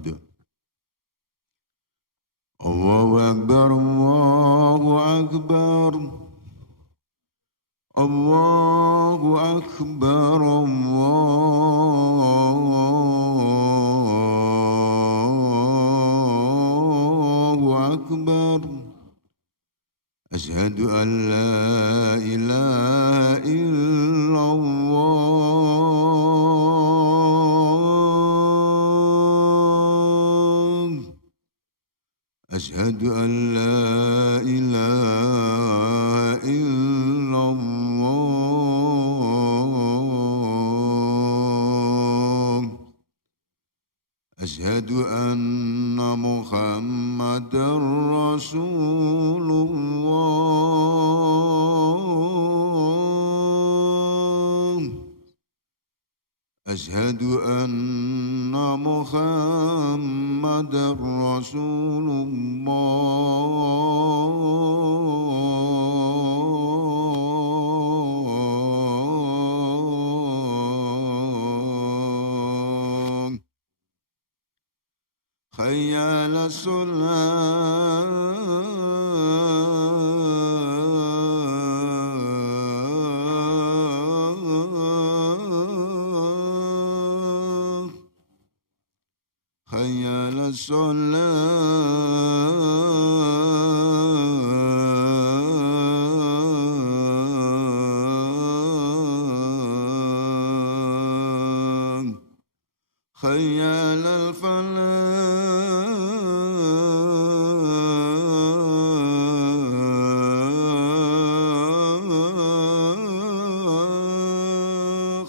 بعد الله أكبر الله أكبر الله أكبر الله أكبر أشهد أن لا إله إلا الله أشهد أن لا إله إلا الله أشهد أن محمدا رسول الله أشهد أن محمدا رسول الله حي على الصلاة حي على الصلاة حي على الفلاح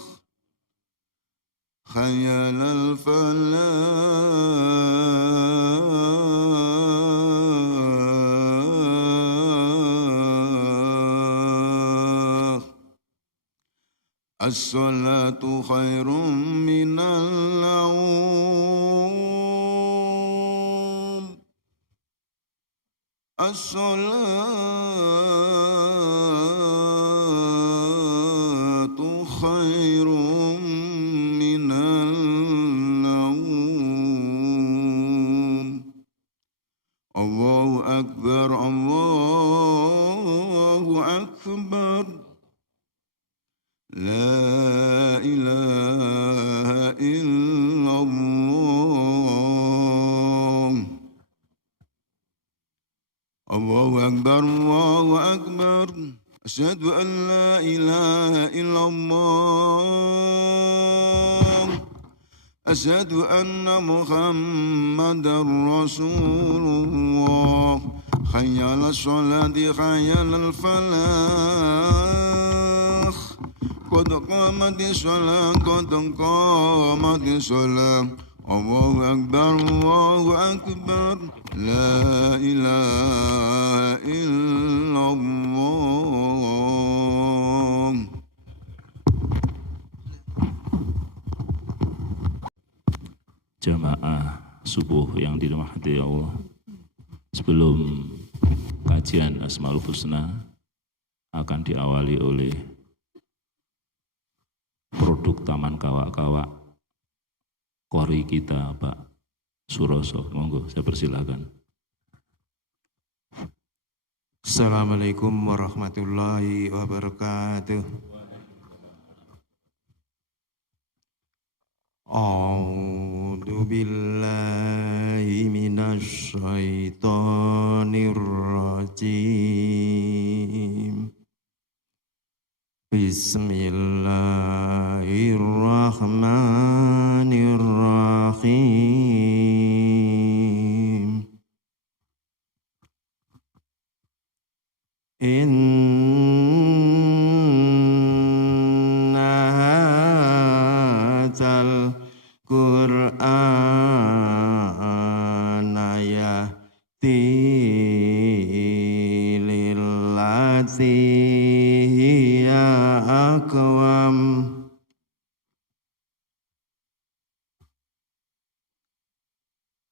حي على الفلاح الصلاة خير من النوم الصلاة خير من النوم الله أكبر الله أكبر لا إله إلا الله الله أكبر الله أكبر أشهد أن لا إله إلا الله أشهد أن محمدا رسول الله حي على الصلاة حي على الفلاح قد قامت الصلاة قد قامت الصلاة الله أكبر الله أكبر لا إله إلا الله Jamaah subuh yang dirahmati Allah, sebelum kajian Asmaul Husna akan diawali oleh produk Taman Kawak-Kawak Kori kita Pak Suroso. Monggo saya persilakan. Assalamualaikum warahmatullahi wabarakatuh. A'udzu billahi minasy syaithanir rajim. Bismillahirrahmanirrahim. Inna hadzal Qur'ana yahdi lillati hiya aqwam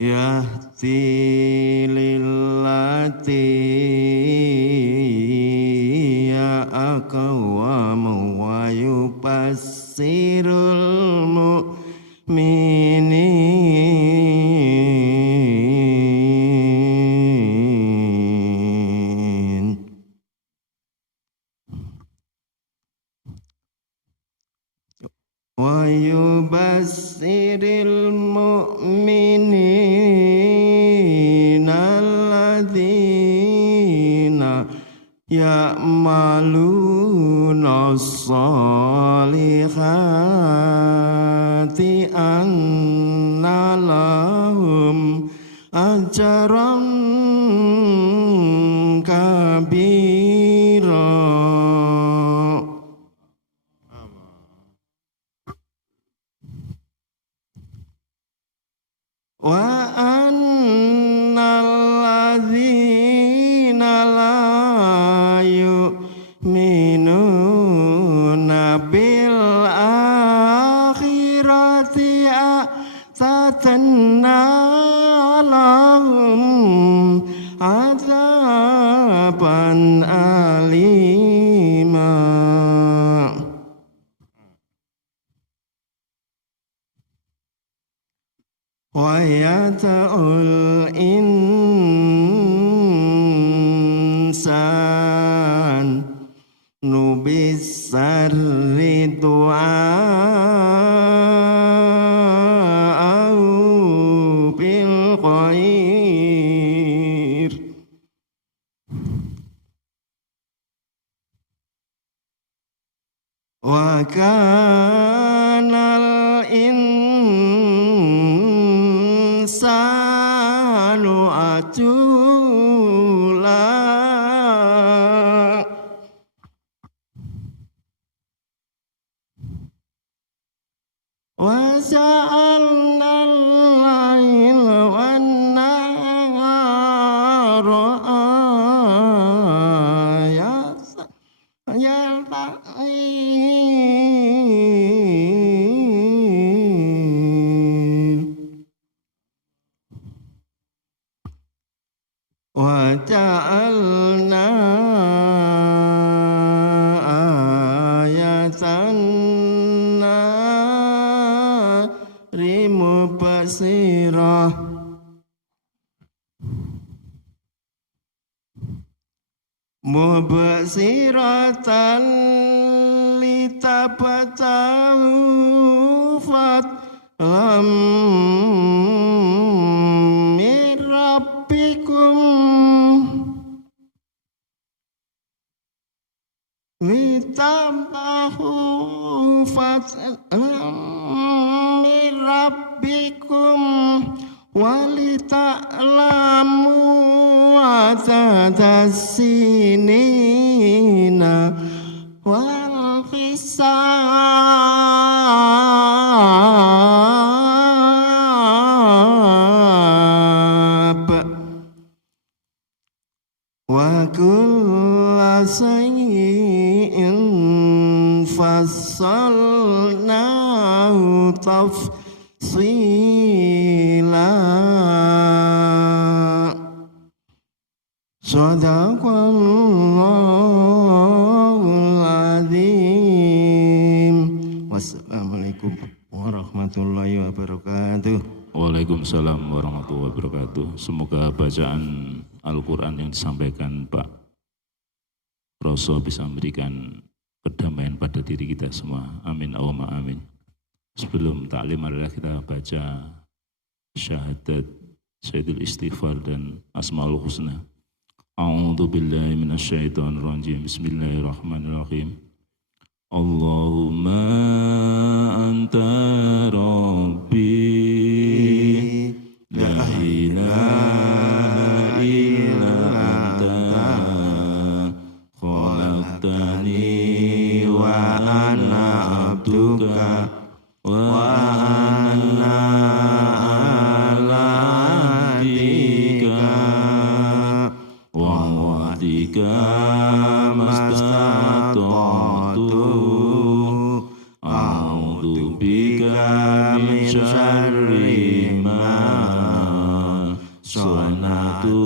yahdi lillati hiya aqwam wa yubassirul mu'minina yubashiril mu'minina alladzina ya'maluna sholihati anna lahum ajran kabira. Wa annal ladzina la yu'minuna bil akhirati a'tadna lahum adzaban alima. Wa yata'ul insan nubisarri du'a'au bil khair. Wa kanal insanu ajula. Wa ja'alna al-laila wan-nahara wa ja'alna ayatan nari mubasirah mubasiratan litabtahu fadlam min rabbikum litabtahu fadlam min rabbikum walita'lamu atatassinina wal hisab wa kulla shay'in fassalnahu tafsila. Shadaqallahul azim. Wassalamualaikum warahmatullahi wabarakatuh. Waalaikumsalam warahmatullahi wabarakatuh. Semoga bacaan Al-Quran yang disampaikan Pak Roso bisa memberikan kedamaian pada diri kita semua. Amin, Allahumma amin. Sebelum taklim adalah kita baca syahadat Sayyidul Istighfar dan Asmaul Husna. A'udzu billahi minasyaitonir rajim. Bismillahirrahmanirrahim. Allahumma anta rabbi la ilaha illa anta khalaqtani wa ana abduka wa ana ala ahdika wa wa'dika mastata'tu a'udzu bika min syarri ma sana'tu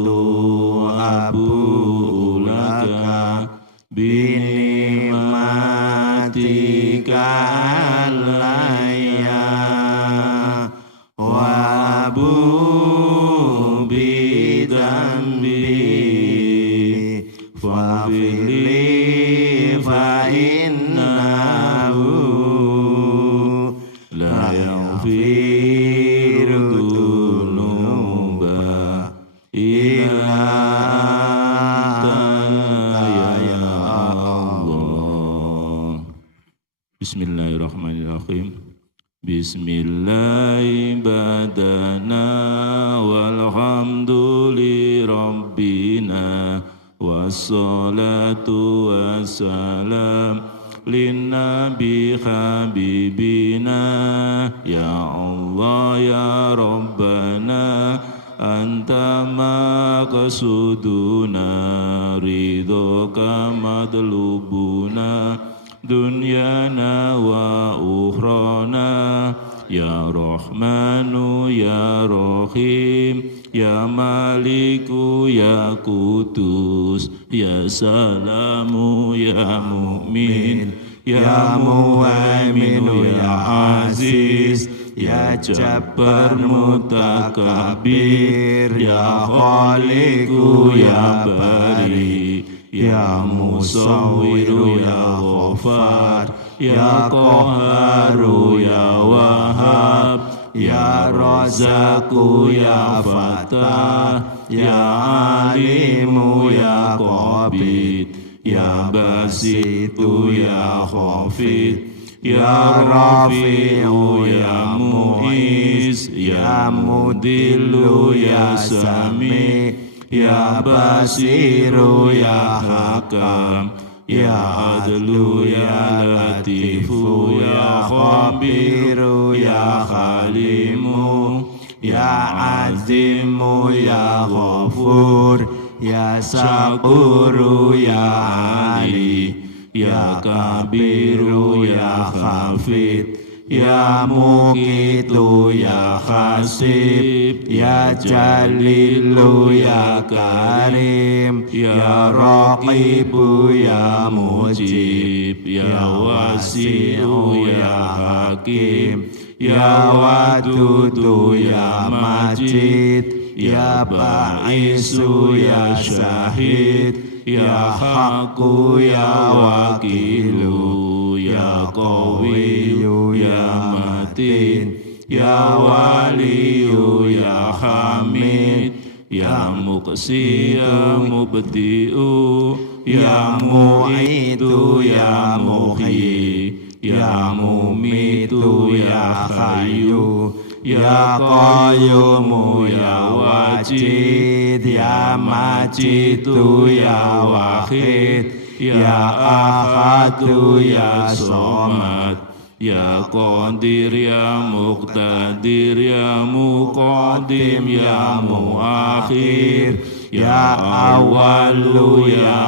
abu'u laka bini'matika alayya wa abu'u bidambi fa'fili fa'innahu badana walhamdu li rabbina wassalatu wassalam linnabi habibina ya Allah ya Rabbana anta maqsuduna ridhoka madlubuna dunyana wa ukhrana ya Rahmanu ya Rahim ya Maliku ya Kudus ya Salamu ya Mu'min ya Muhaiminu ya Aziz ya Jabbar Mutakabir ya Khaliku ya Bari ya Musawwiru ya Ghaffar ya Qaharu ya Wahhab ya Razaku ya Fatah ya Alimu ya Qabid ya Basitu ya Khafid ya Rafi'u ya Mu'iz ya Mudillu ya Sami ya Basiru ya Hakam ya Adlu ya Latifu ya Khabiru ya Khalimu ya Azimu ya Ghafur ya Syakuru ya Ali ya Kabiru ya Khafid ya Muqitu ya Khasib ya Jalilu ya Karim ya Raqibu ya Mujib ya Wasi'u ya Hakim ya Wadudu ya Majid ya Ba'isu ya Syahid ya Haqqu ya Wakilu ya Qawiyu ya Matin ya Waliyu ya Hamid ya Muqsi ya Mubdi'u ya Mu'itu ya Muhyi ya Mumitu ya Hayyu ya Qayyumu ya Wajid ya Majidu ya Wahid ya Ahadu ya Somad ya Qadir ya Muqtadir ya Muqaddim ya Muakhir ya Awalu ya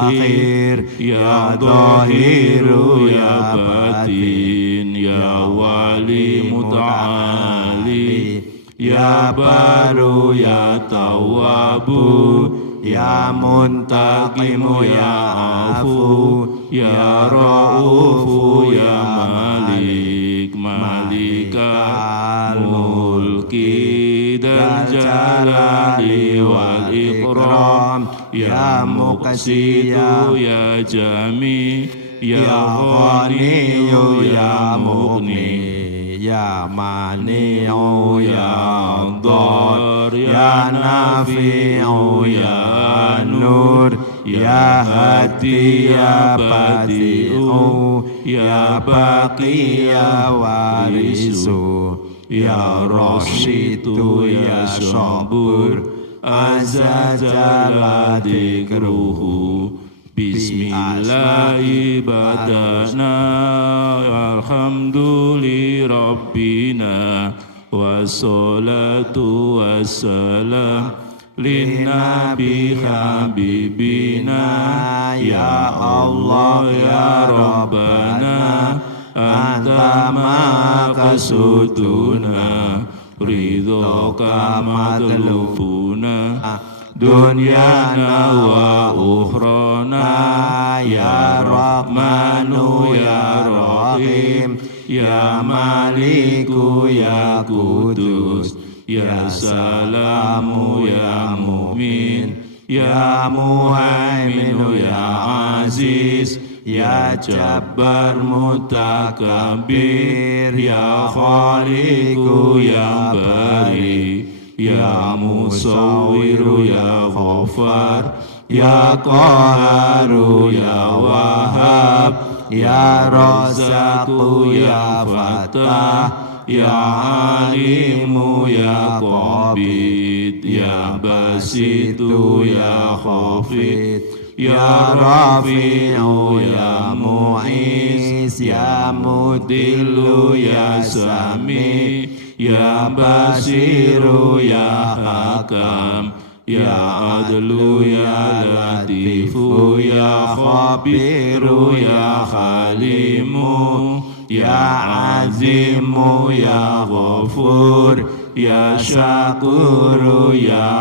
Akhir ya Dhahiru ya Batin ya Wali Muta'ali ya Baru ya Tawwabu ya Muntaqimu ya Afu ya Ra'ufu ya Malik Malikal Mulki dan Jalali wal Ikram ya Muqsitu ya Jami ya Ghaniyu ya Mughni ya Mani'u ya Dhar ya Nafi'u ya Nur ya Hadi ya Badi'u ya Baqi ya Warisu ya Rashidu ya Sabur azza jalla dzikruhu Bismillahi badana alhamdulillah rabbina wassalatu wassalam linnabi habibina ya Allah ya Rabbana anta maqsuduna ridhoka madlubuna dunyana wa ukhrana ya Rahmanu ya Rahim ya Maliku ya Kudus ya Salamu ya Mu'min ya Muhaiminu ya Aziz ya Jabbar Mutakabir ya Khaliku ya Bari ya Musawwiru ya Ghaffar ya Qaharu ya Wahhab ya Razaku ya Fatah Ya Alimu Ya Qabid, Ya Basitu Ya Khafid, Ya Rafi'u Ya Mu'is, Ya Mudillu Ya Sami, Ya Basiru Ya Hakam, Ya Adlu Ya Latifu, Ya Khabiru Ya Khalimu, Ya Azimu Ya Ghafur, Ya Syakuru Ya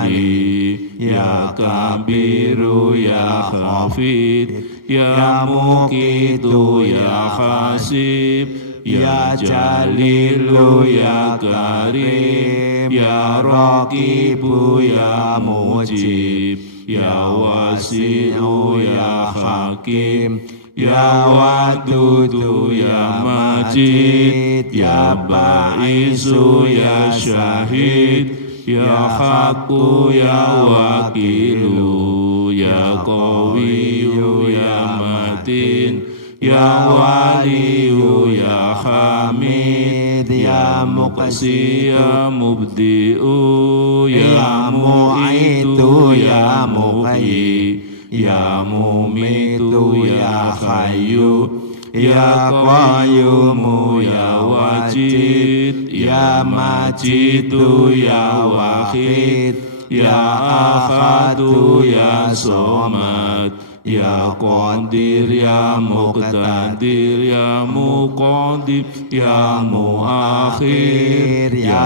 Ali, Ya Kabiru Ya Khafid, Ya Muqitu Ya Hasib, Ya Jalilu Ya Karim, Ya Raqibu Ya Mujib, Ya Wasi'u Ya Hakim, Ya Wadudu Ya Majid, Ya Ba'isu Ya Syahid, Ya Haqqu Ya Wakilu, Ya Qawiyu Ya Matin, Ya Waliyu Ya Hamid, Ya Muqsi Ya Mubdi'u, Ya Mu'itu Ya Muhyi, Ya Mumitu Ya Hayyu, Ya Qayyumu Ya Wajid, Ya Majidu Ya Wahid, Ya Ahadu Ya Somad, Ya Qadir Ya Muqtadir, Ya Muqaddim Ya Muakhir, Ya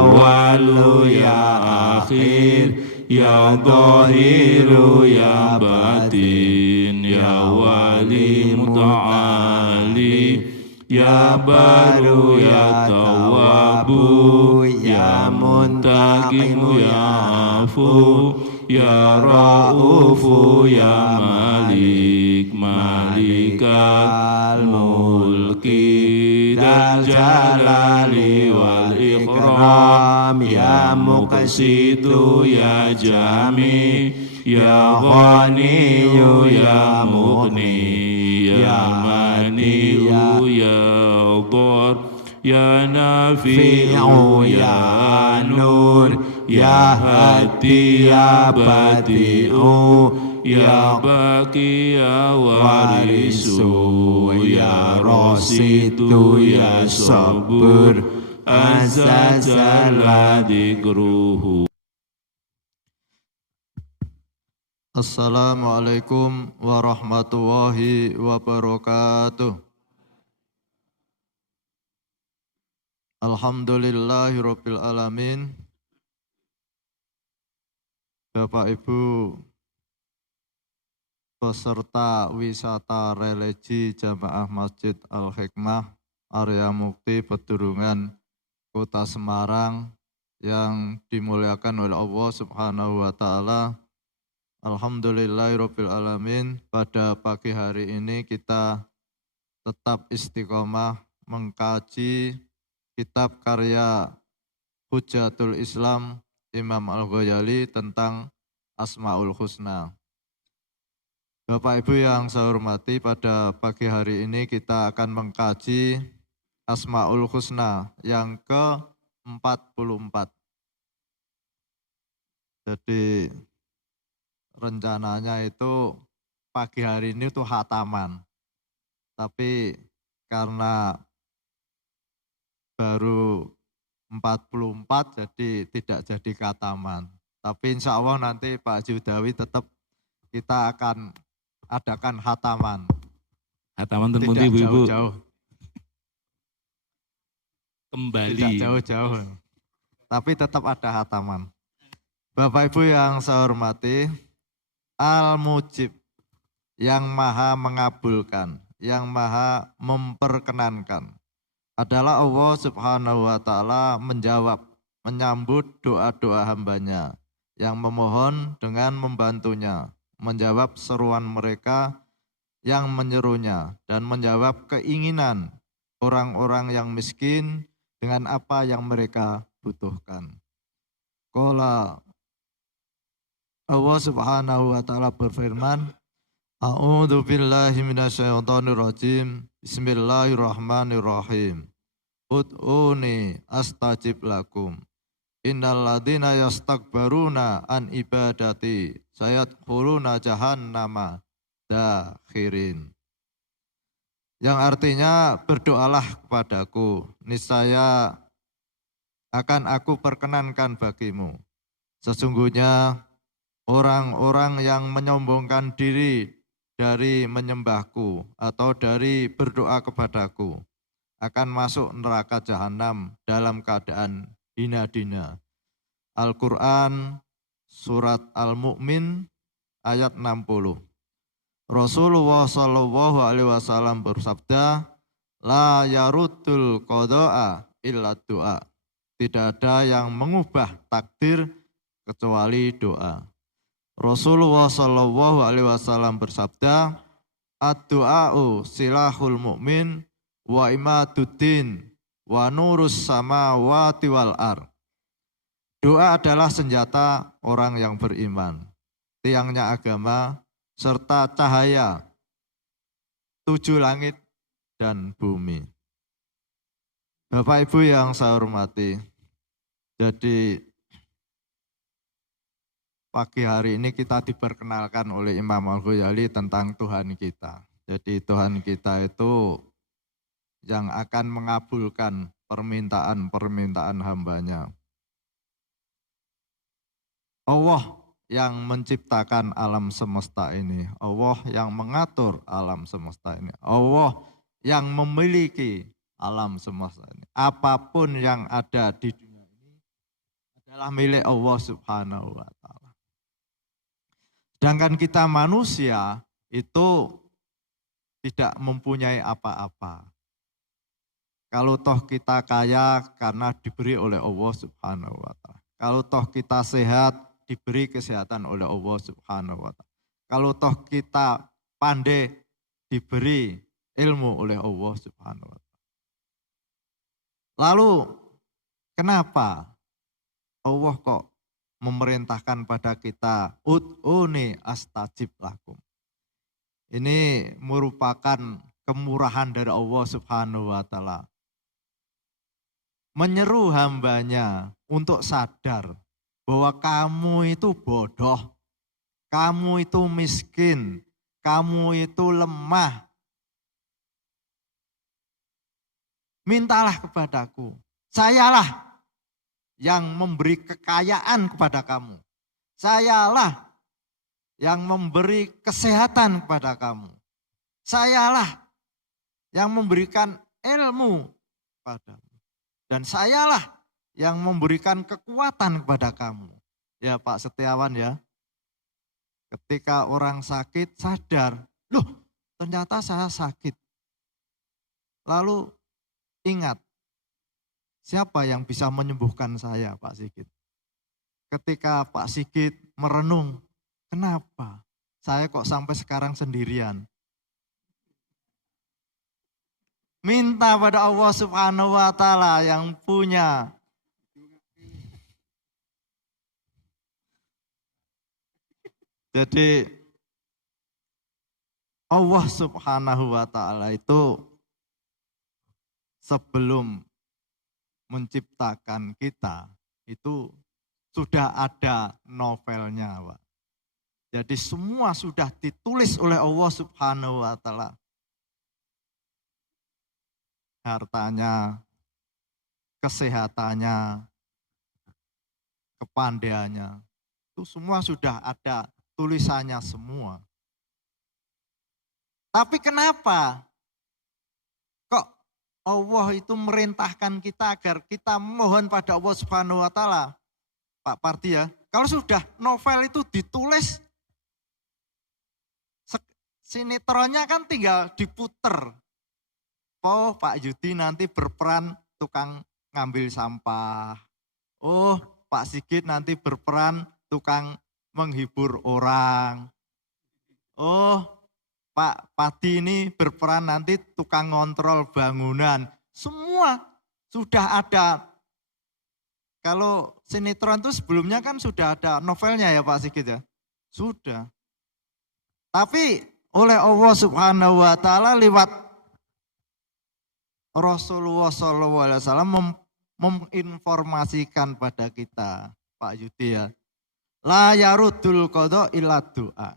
Awalu Ya Akhir, Ya Dhahiru Ya Batin, Ya Wali Muta'ali, Ya Baru Ya Tawabu, Ya Muntaqimu Ya Afu, Ya Ra'ufu Ya Malik, Malikal Mulki, Dal Jalali wal Ikram, Ya Muqsitu Ya Jami, Ya Ghaniyu Ya Mughni, Ya Mani'u Ya Dhar, Ya Nafi'u Ya Nur, Ya Hadi Ya Badi'u, Ya Baqi Ya Warisu, Ya Rasidu Ya Sabur, Azza Jalla Dzikruhu. Assalamualaikum warahmatullahi wabarakatuh. Alhamdulillahirabbil alamin. Bapak Ibu peserta wisata religi Jamaah Masjid Al-Hikmah Arya Mukti Pedurungan Kota Semarang yang dimuliakan oleh Allah Subhanahu wa taala. Alhamdulillahirabbil alamin. Pada pagi hari ini kita tetap istiqomah mengkaji kitab karya Hujatul Islam Imam Al-Ghazali tentang Asmaul Husna. Bapak Ibu yang saya hormati, pada pagi hari ini kita akan mengkaji Asmaul Husna yang ke-44. Jadi rencananya itu pagi hari ini tuh khataman. Tapi karena baru 44 jadi tidak jadi khataman. Tapi insya Allah nanti Pak Haji Udawi tetap kita akan adakan khataman. Khataman tentu Tidak Ibu-ibu. jauh-jauh. Kembali. Tidak jauh-jauh. Tapi tetap ada khataman. Bapak Ibu yang saya hormati, Al-Mujib, yang maha mengabulkan, yang maha memperkenankan, adalah Allah Subhanahu wa taala menjawab, menyambut doa-doa hambanya yang memohon dengan membantunya, menjawab seruan mereka yang menyerunya, dan menjawab keinginan orang-orang yang miskin dengan apa yang mereka butuhkan. Qala Allah Subhanahu wa taala berfirman, A'udzu billahi minasyaitonir rajim. Bismillahirrahmanirrahim. ud'uni astajib lakum. Innal ladzina yastakbaruna an ibadati sayadkhuluna jahannama dakhirin. Yang artinya berdoalah kepadaku, niscaya akan aku perkenankan bagimu. Sesungguhnya orang-orang yang menyombongkan diri dari menyembahku atau dari berdoa kepadaku akan masuk neraka jahanam dalam keadaan hina-dina. Al-Quran surat Al-Mu'min ayat 60. Rasulullah Shallallahu Alaihi Wasallam bersabda, la yaruddul qada'a illa doa. Tidak ada yang mengubah takdir kecuali doa. Rasulullah Shallallahu Alaihi Wasallam bersabda, ad-du'a'u silahul mu'min wa imaduddin wa nurus samawati wal ar. Doa adalah senjata orang yang beriman, tiangnya agama, serta cahaya 7 langit dan bumi. Bapak Ibu yang saya hormati, jadi pagi hari ini kita diperkenalkan oleh Imam Al-Ghazali tentang Tuhan kita. Jadi Tuhan kita itu yang akan mengabulkan permintaan-permintaan hambanya. Allah yang menciptakan alam semesta ini, Allah yang mengatur alam semesta ini, Allah yang memiliki alam semesta ini. Apapun yang ada di dunia ini adalah milik Allah Subhanahu wa Ta'ala. Sedangkan kita manusia itu tidak mempunyai apa-apa. Kalau toh kita kaya karena diberi oleh Allah Subhanahu wa Ta'ala. Kalau toh kita sehat, diberi kesehatan oleh Allah Subhanahu wa Ta'ala. Kalau toh kita pandai, diberi ilmu oleh Allah Subhanahu wa Ta'ala. Lalu kenapa Allah kok memerintahkan pada kita ud'uni astajib lakum? Ini merupakan kemurahan dari Allah Subhanahu wa Ta'ala. Menyeru hambanya untuk sadar bahwa kamu itu bodoh, kamu itu miskin, kamu itu lemah. Mintalah kepadaku, sayalah yang memberi kekayaan kepada kamu. Sayalah yang memberi kesehatan kepada kamu. Sayalah yang memberikan ilmu kepadamu. Dan sayalah yang memberikan kekuatan kepada kamu. Ya Pak Setiawan ya. Ketika orang sakit sadar, loh ternyata saya sakit. Lalu ingat, siapa yang bisa menyembuhkan saya Pak Sigit? Ketika Pak Sigit merenung, kenapa saya kok sampai sekarang sendirian? Minta pada Allah Subhanahu wa Ta'ala yang punya Jadi Allah Subhanahu wa Ta'ala itu sebelum menciptakan kita itu sudah ada novelnya, Pak. Jadi semua sudah ditulis oleh Allah Subhanahu wa Ta'ala. Hartanya, kesehatannya, kepandaiannya, itu semua sudah ada tulisannya semua. Tapi kenapa kok Allah itu merintahkan kita agar kita mohon pada Allah Subhanahu wa Ta'ala? Pak Parti ya, kalau sudah novel itu ditulis, sinetronnya kan tinggal diputer. Oh Pak Yudi nanti berperan tukang ngambil sampah. Oh Pak Sigit nanti berperan tukang menghibur orang. Oh Pak Padi ini berperan nanti tukang ngontrol bangunan. Semua sudah ada. Kalau sinetron itu sebelumnya kan sudah ada novelnya ya Pak Sigit ya. Sudah. Tapi oleh Allah Subhanahu wa Ta'ala lewat Rasulullah SAW menginformasikan pada kita, Pak Yudi ya, la yarudul qadha illa doa.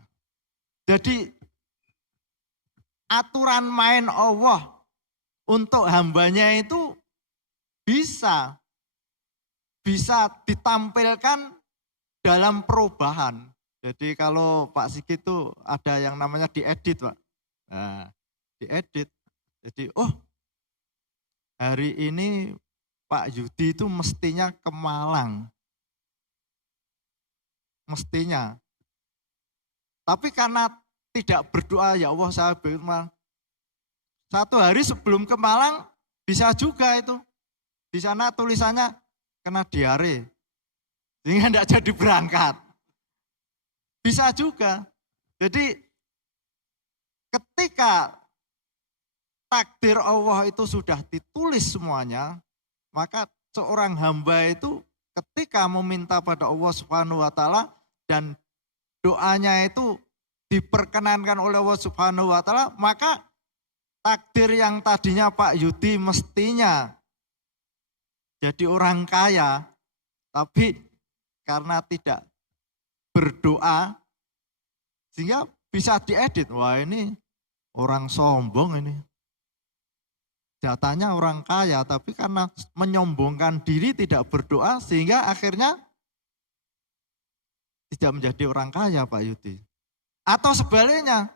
Jadi aturan main Allah untuk hambanya itu bisa ditampilkan dalam perubahan. Jadi kalau Pak Sigit itu ada yang namanya diedit, Pak. Nah, diedit. Jadi, hari ini Pak Yudi itu mestinya ke Malang. Mestinya. Tapi karena tidak berdoa, ya Allah saya berdoa. 1 hari sebelum ke Malang bisa juga itu. Di sana tulisannya kena diare. Sehingga tidak jadi berangkat. Bisa juga. Jadi ketika takdir Allah itu sudah ditulis semuanya, maka seorang hamba itu ketika meminta pada Allah Subhanahu wa taala dan doanya itu diperkenankan oleh Allah Subhanahu wa taala, maka takdir yang tadinya Pak Yudi mestinya jadi orang kaya, tapi karena tidak berdoa sehingga bisa diedit. Wah, ini orang sombong ini. Jatahnya orang kaya, tapi karena menyombongkan diri tidak berdoa sehingga akhirnya tidak menjadi orang kaya Pak Yudi. Atau sebaliknya,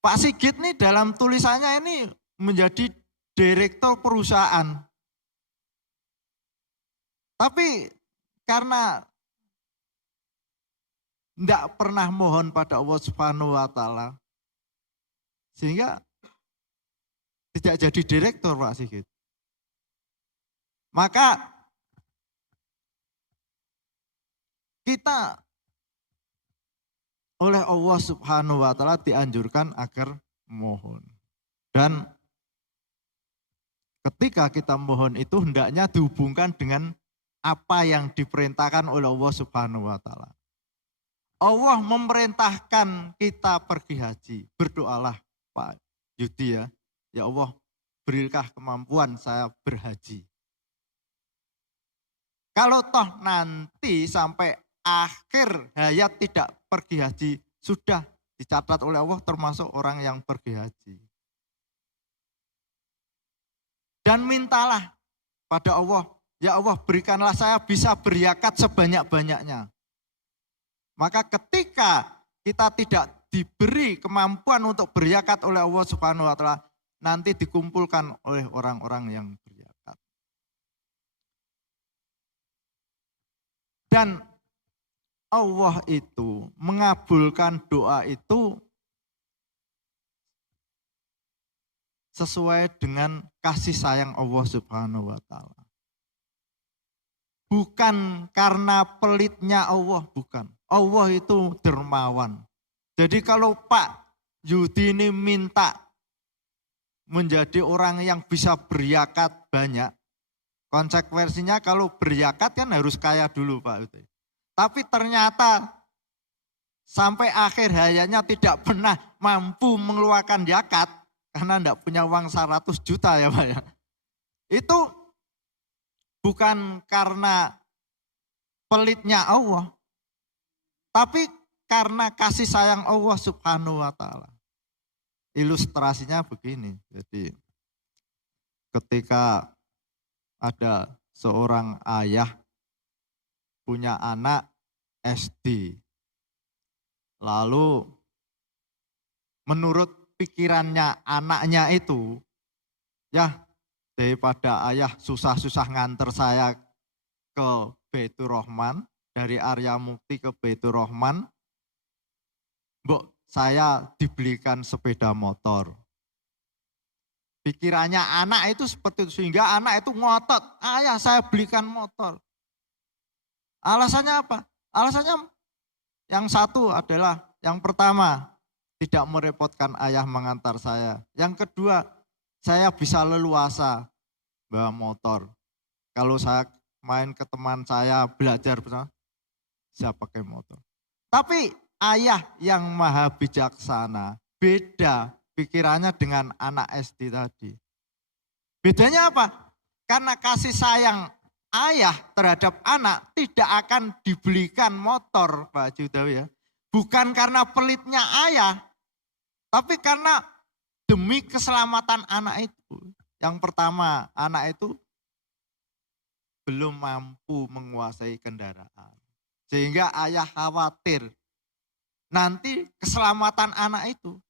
Pak Sigit nih dalam tulisannya ini menjadi direktur perusahaan. Tapi karena tidak pernah mohon pada Allah Subhanahu wa taala, sehingga tidak jadi direktur Pak Sigit. Maka kita oleh Allah Subhanahu wa taala dianjurkan agar mohon. Dan ketika kita mohon itu hendaknya dihubungkan dengan apa yang diperintahkan oleh Allah Subhanahu wa taala. Allah memerintahkan kita pergi haji. Berdoalah Pak Yudi ya. Ya Allah, berilah kemampuan saya berhaji. Kalau toh nanti sampai akhir hayat tidak pergi haji, sudah dicatat oleh Allah termasuk orang yang pergi haji. Dan mintalah pada Allah, ya Allah berikanlah saya bisa beriakat sebanyak-banyaknya. Maka ketika kita tidak diberi kemampuan untuk beriakat oleh Allah Subhanahu wa taala, nanti dikumpulkan oleh orang-orang yang beriakat. Dan Allah itu mengabulkan doa itu sesuai dengan kasih sayang Allah Subhanahu wa taala. Bukan karena pelitnya Allah, bukan. Allah itu dermawan. Jadi kalau Pak Yudi ini minta menjadi orang yang bisa beriakat banyak, konsekuensinya kalau beriakat kan harus kaya dulu Pak Yudi. Tapi ternyata sampai akhir hayatnya tidak pernah mampu mengeluarkan zakat karena tidak punya uang 100 juta ya Pak ya. Itu bukan karena pelitnya Allah, tapi karena kasih sayang Allah Subhanahu wa taala. Ilustrasinya begini. Jadi ketika ada seorang ayah punya anak SD. Lalu menurut pikirannya anaknya itu, ya daripada ayah susah-susah nganter saya ke Baitur Rahman, dari Arya Mukti ke Baitur Rahman, mbok saya dibelikan sepeda motor. Pikirannya anak itu seperti itu, sehingga anak itu ngotot, ayah saya belikan motor. Alasannya apa? Alasannya yang satu adalah, yang pertama, tidak merepotkan ayah mengantar saya. Yang kedua, saya bisa leluasa bawa motor. Kalau saya main ke teman saya, belajar bersama, saya pakai motor. Tapi ayah yang maha bijaksana, beda pikirannya dengan anak SD tadi. Bedanya apa? Karena kasih sayang ayah terhadap anak tidak akan dibelikan motor, Pak Haji Udawi ya. Bukan karena pelitnya ayah, tapi karena demi keselamatan anak itu. Yang pertama, anak itu belum mampu menguasai kendaraan. Sehingga ayah khawatir nanti keselamatan anak itu.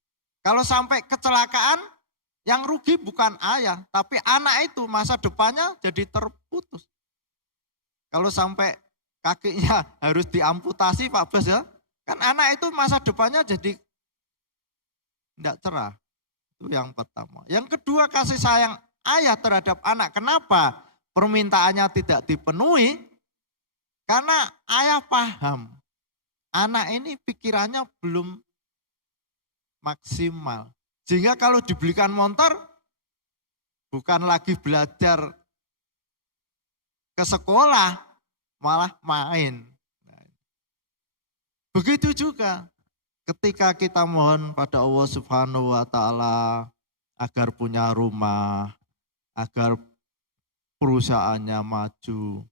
Kalau sampai kecelakaan, yang rugi bukan ayah, tapi anak itu masa depannya jadi terputus. Kalau sampai kakinya harus diamputasi Pak Bas ya, kan anak itu masa depannya jadi tidak cerah. Itu yang pertama. Yang kedua, kasih sayang ayah terhadap anak. Kenapa permintaannya tidak dipenuhi? Karena ayah paham, anak ini pikirannya belum maksimal. Sehingga kalau dibelikan motor, bukan lagi belajar ke sekolah, malah main. Begitu juga ketika kita mohon pada Allah Subhanahu wa Ta'ala agar punya rumah, agar perusahaannya maju.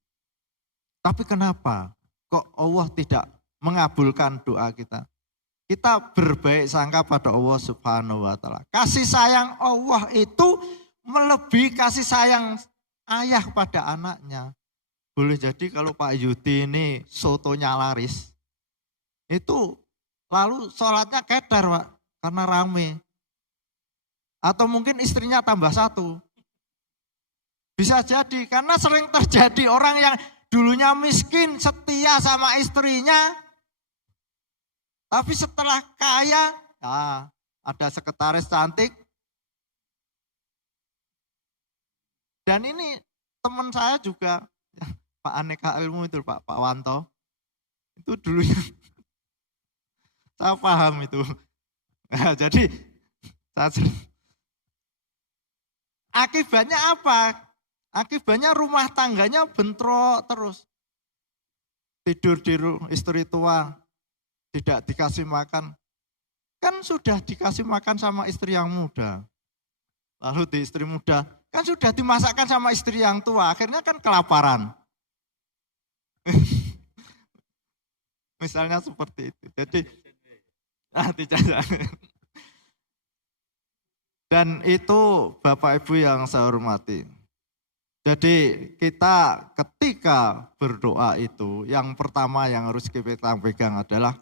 Tapi kenapa kok Allah tidak mengabulkan doa kita? Kita berbaik sangka pada Allah Subhanahu wa Ta'ala. Kasih sayang Allah itu melebihi kasih sayang ayah pada anaknya. Boleh jadi kalau Pak Yudi ini sotonya laris, itu lalu sholatnya kedar Pak, karena rame. Atau mungkin istrinya tambah satu. Bisa jadi, karena sering terjadi orang yang dulunya miskin, setia sama istrinya, tapi setelah kaya, ya, ada sekretaris cantik. Dan ini teman saya juga, ya, Pak Aneka Ilmu itu Pak Wanto. Itu dulunya, saya paham itu. Nah, jadi, akibatnya apa? Akibatnya rumah tangganya bentrok terus. Tidur di istri tua, tidak dikasih makan. Kan sudah dikasih makan sama istri yang muda. Lalu di istri muda, kan sudah dimasakkan sama istri yang tua. Akhirnya kan kelaparan. Misalnya seperti itu. Jadi, dan itu Bapak Ibu yang saya hormati. Jadi kita ketika berdoa itu, yang pertama yang harus kita pegang adalah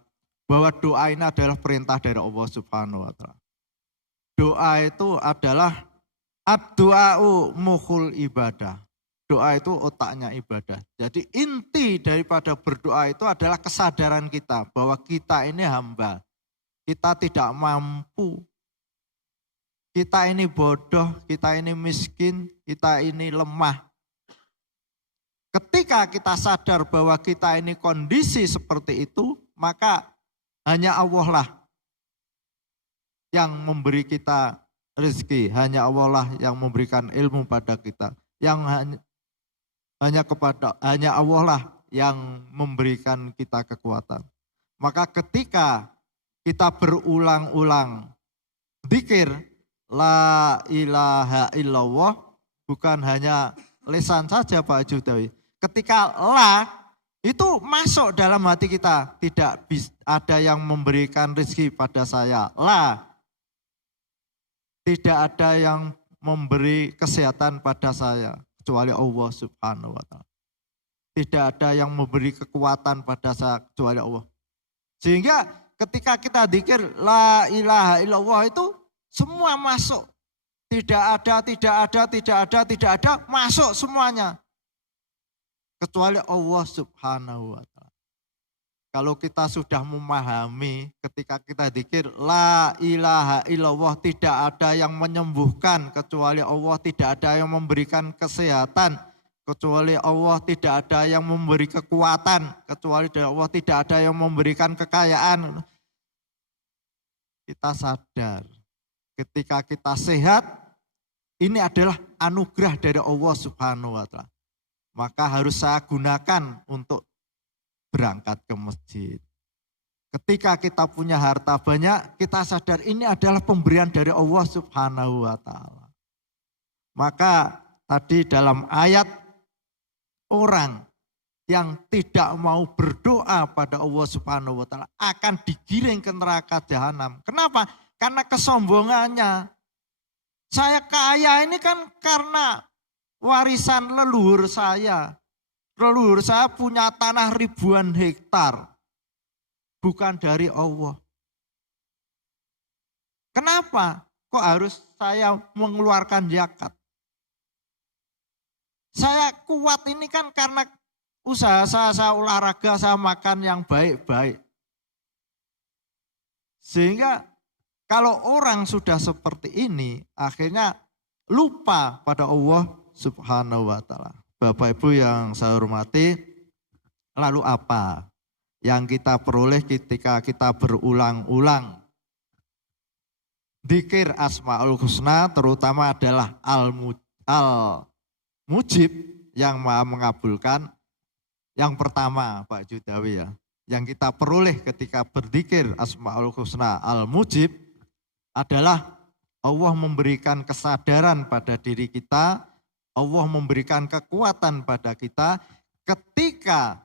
bahwa doa ini adalah perintah dari Allah Subhanahu wa Ta'ala. Doa itu adalah ad-du'a'u mukhul ibadah. Doa itu otaknya ibadah. Jadi inti daripada berdoa itu adalah kesadaran kita bahwa kita ini hamba. Kita tidak mampu. Kita ini bodoh, kita ini miskin, kita ini lemah. Ketika kita sadar bahwa kita ini kondisi seperti itu, maka hanya Allah lah yang memberi kita rezeki, hanya Allah lah yang memberikan ilmu pada kita, yang hanya Allah lah yang memberikan kita kekuatan. Maka ketika kita berulang-ulang dzikir la ilaha illallah, bukan hanya lisan saja Pak Haji Udawi. Ketika la itu masuk dalam hati kita, tidak ada yang memberikan rezeki pada saya. La, tidak ada yang memberi kesehatan pada saya kecuali Allah Subhanahu wa Ta'ala. Tidak ada yang memberi kekuatan pada saya kecuali Allah. Sehingga ketika kita dzikir la ilaha illallah itu semua masuk. Tidak ada, masuk semuanya. Kecuali Allah Subhanahu wa Ta'ala. Kalau kita sudah memahami ketika kita dzikir la ilaha illallah, tidak ada yang menyembuhkan kecuali Allah, tidak ada yang memberikan kesehatan kecuali Allah, tidak ada yang memberi kekuatan kecuali dari Allah, tidak ada yang memberikan kekayaan. Kita sadar ketika kita sehat, ini adalah anugerah dari Allah Subhanahu wa Ta'ala. Maka harus saya gunakan untuk berangkat ke masjid. Ketika kita punya harta banyak, kita sadar ini adalah pemberian dari Allah Subhanahu wa Ta'ala. Maka tadi dalam ayat, orang yang tidak mau berdoa pada Allah Subhanahu wa taala akan digiring ke neraka jahanam. Kenapa? Karena kesombongannya. Saya kaya ini kan karena warisan leluhur saya. Leluhur saya punya tanah ribuan hektar. Bukan dari Allah. Kenapa? Kok harus saya mengeluarkan zakat? Saya kuat ini kan karena usaha saya olahraga, saya makan yang baik-baik. Sehingga kalau orang sudah seperti ini, akhirnya lupa pada Allah Subhanahu wa taala. Bapak Ibu yang saya hormati, lalu apa yang kita peroleh ketika kita berulang-ulang dzikir Asmaul Husna, terutama adalah Al-Mujib yang Maha mengabulkan. Yang pertama Pak Judawi ya, yang kita peroleh ketika berzikir Asmaul Husna Al-Mujib adalah Allah memberikan kesadaran pada diri kita, Allah memberikan kekuatan pada kita ketika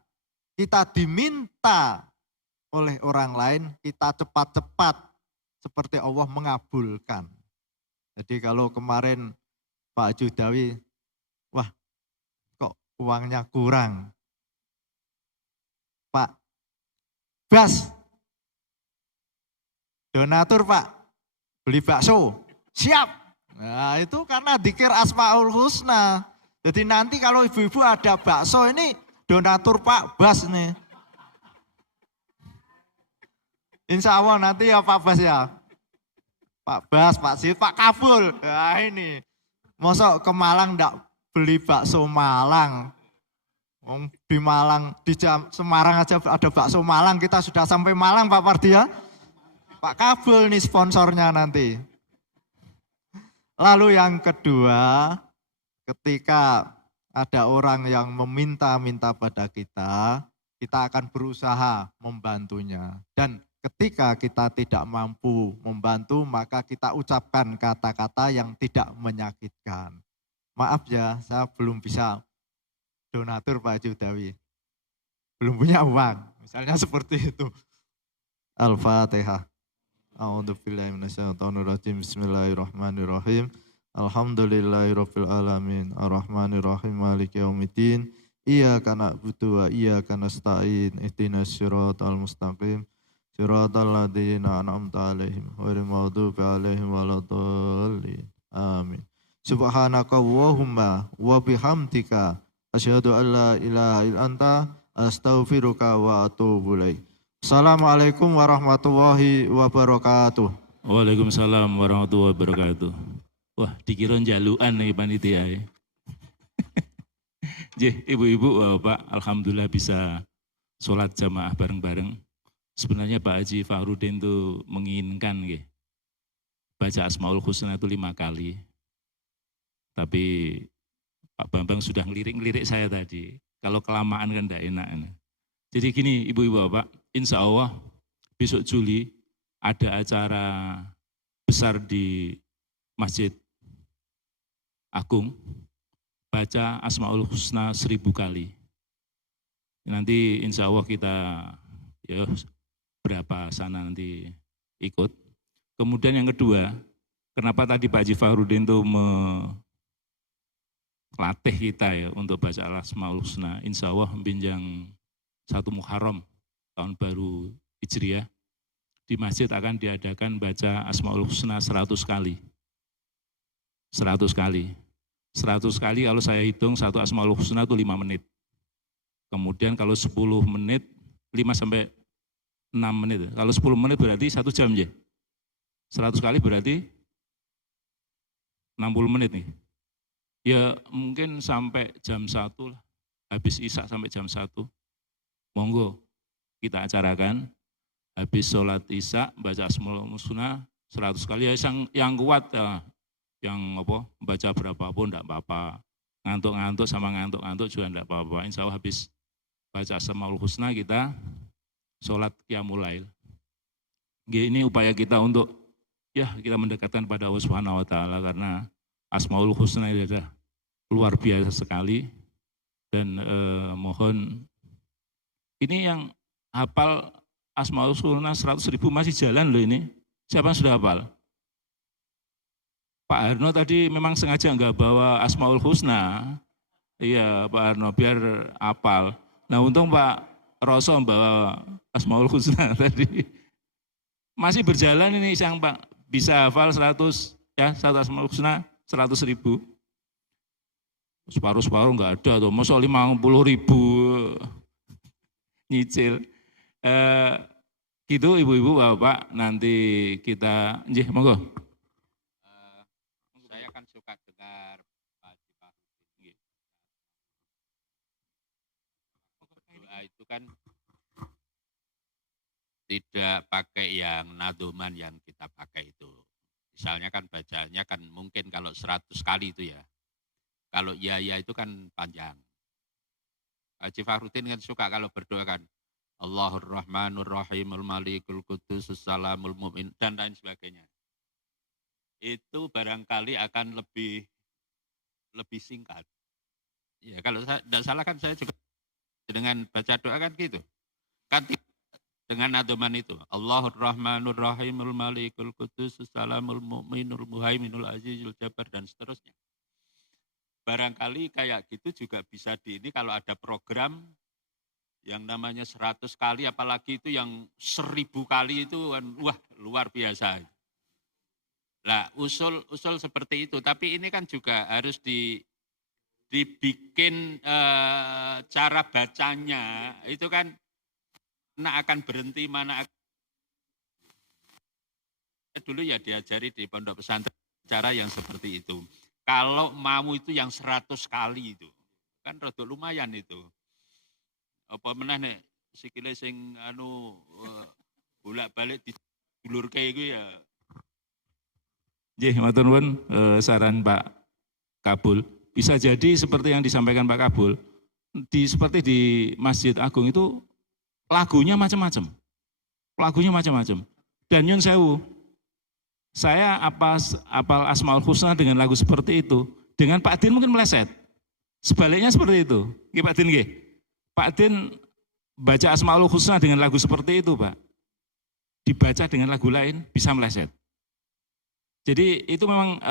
kita diminta oleh orang lain, kita cepat-cepat seperti Allah mengabulkan. Jadi kalau kemarin Pak Judawi, wah kok uangnya kurang. Pak Bas, donatur Pak, beli bakso, siap. Nah itu karena dzikir Asmaul Husna. Jadi nanti kalau ibu-ibu ada bakso ini donatur Pak Bas nih. Insya Allah nanti ya Pak Bas ya. Pak Bas, Pak Sid, Pak Kabul. Nah ini, mosok ke Malang enggak beli bakso Malang. Di Malang, di Semarang aja ada bakso Malang, kita sudah sampai Malang Pak Pardi ya. Pak Kabul nih sponsornya nanti. Lalu yang kedua, ketika ada orang yang meminta-minta pada kita akan berusaha membantunya. Dan ketika kita tidak mampu membantu, maka kita ucapkan kata-kata yang tidak menyakitkan. Maaf ya, saya belum bisa donatur Pak Judawi. Belum punya uang, misalnya seperti itu. Al-Fatihah. A'udzubillahi minasyaitonirrajim. Bismillahirrahmanirrahim. Alhamdulillahirabbil alamin. Arrahmanirrahim. Maliki yaumiddin. Iyyaka na'budu wa iyyaka nasta'in. Ihdinas siratal mustaqim. Siratal ladzina an'amta 'alaihim ghairil maghdubi 'alaihim waladdallin. Amin. Subhanakallahumma wa bihamdika asyhadu an la ilaha illa anta astaghfiruka wa atubu ilaik. Assalamualaikum warahmatullahi wabarakatuh. Waalaikumsalam warahmatullahi wabarakatuh. Wah, dikira jaluan nih panitia ya. Ibu-ibu, Bapak, alhamdulillah bisa sholat jamaah bareng-bareng. Sebenarnya Pak Haji Fahrudin itu menginginkan baca Asmaul Husna itu 5 kali. Tapi Pak Bambang sudah ngelirik-ngelirik saya tadi. Kalau kelamaan kan tidak enak. Jadi gini ibu-ibu Bapak, insya Allah besok Juli ada acara besar di Masjid Agung, baca Asmaul Husna 1000 kali. Nanti insya Allah kita ya berapa sana nanti ikut. Kemudian yang kedua, kenapa tadi Pak Haji Fahrudin itu latih kita ya untuk baca Asmaul Husna. Insya Allah binjang 1 Muharram tahun baru Hijriah di masjid akan diadakan baca Asmaul Husna 100 kali. 100 kali. 100 kali kalau saya hitung satu Asmaul Husna itu 5 menit. Kemudian kalau 10 menit 5 sampai 6 menit. Kalau 10 menit berarti 1 jam ya. 100 kali berarti 60 menit nih. Ya mungkin sampai jam 1 lah, habis Isya sampai jam 1. Monggo kita acarakan, habis sholat Isya baca Asmaul Husna 100 kali. Ya yang kuat ya, yang baca berapapun enggak apa-apa. Ngantuk-ngantuk sama ngantuk-ngantuk juga enggak apa-apa. Insya Allah habis baca Asmaul Husna kita sholat Qiyamul Lail. Ini upaya kita untuk ya kita mendekatkan pada Allah Subhanahu wa taala, karena Asmaul Husna itu adalah luar biasa sekali, dan mohon ini yang hafal Asmaul Husna 100.000 masih jalan loh ini. Siapa yang sudah hafal? Pak Harno tadi memang sengaja nggak bawa Asmaul Husna. Iya Pak Harno biar hafal. Nah untung Pak Roso bawa Asmaul Husna tadi. Masih berjalan ini yang Pak bisa hafal 100 ya, 1 Asmaul Husna 100.000. Separuh-separuh nggak ada tuh, masa 50.000 nyicil. Gitu ibu-ibu bapak, nanti kita, monggo. Saya kan suka dengar Pak Jifar. Doa itu kan tidak pakai yang nadoman yang kita pakai itu. Misalnya kan bacanya kan mungkin kalau 100 kali itu ya. Kalau ya itu kan panjang. Haji Fahrudin kan suka kalau berdoa kan Allahur Rahmanur Rahimul Malikul Qudus Salamul Mu'min dan lain sebagainya. Itu barangkali akan lebih singkat. Ya kalau tidak salah kan saya juga dengan baca doa kan gitu. Kan dengan nadoman itu Allahur Rahmanur Rahimul Malikul Qudus Salamul Mu'minul Muhaiminul Azizul Jabbar dan seterusnya. Barangkali kayak gitu juga bisa ini kalau ada program yang namanya 100 kali, apalagi itu yang 1000 kali itu wah luar biasa. Nah usul seperti itu, tapi ini kan juga harus dibikin cara bacanya, itu kan mana akan berhenti, mana akan... Dulu ya diajari di pondok pesantren cara yang seperti itu. Kalau mau itu yang 100 kali itu, kan rada lumayan itu. Apa meneh nek sikile sing bolak-balik didulurke iku ya. Nggih, matur nuwun saran Pak Kabul. Bisa jadi seperti yang disampaikan Pak Kabul, seperti di Masjid Agung itu lagunya macam-macam. Dan nyun sewu, saya apal Asmaul Husna dengan lagu seperti itu, dengan Pak Din mungkin meleset. Sebaliknya seperti itu. Nggih Pak Din nggih. Pak Din baca Asmaul Husna dengan lagu seperti itu, Pak. Dibaca dengan lagu lain bisa meleset. Jadi itu memang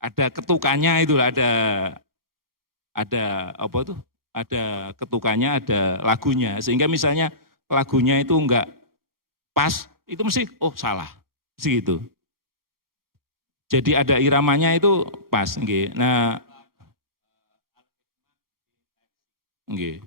ada ketukannya itu, ada apa tuh? Ada ketukannya, ada lagunya. Sehingga misalnya lagunya itu enggak pas, itu mesti salah. Segitu. Jadi ada iramanya itu pas, nggih. Nah, nggih.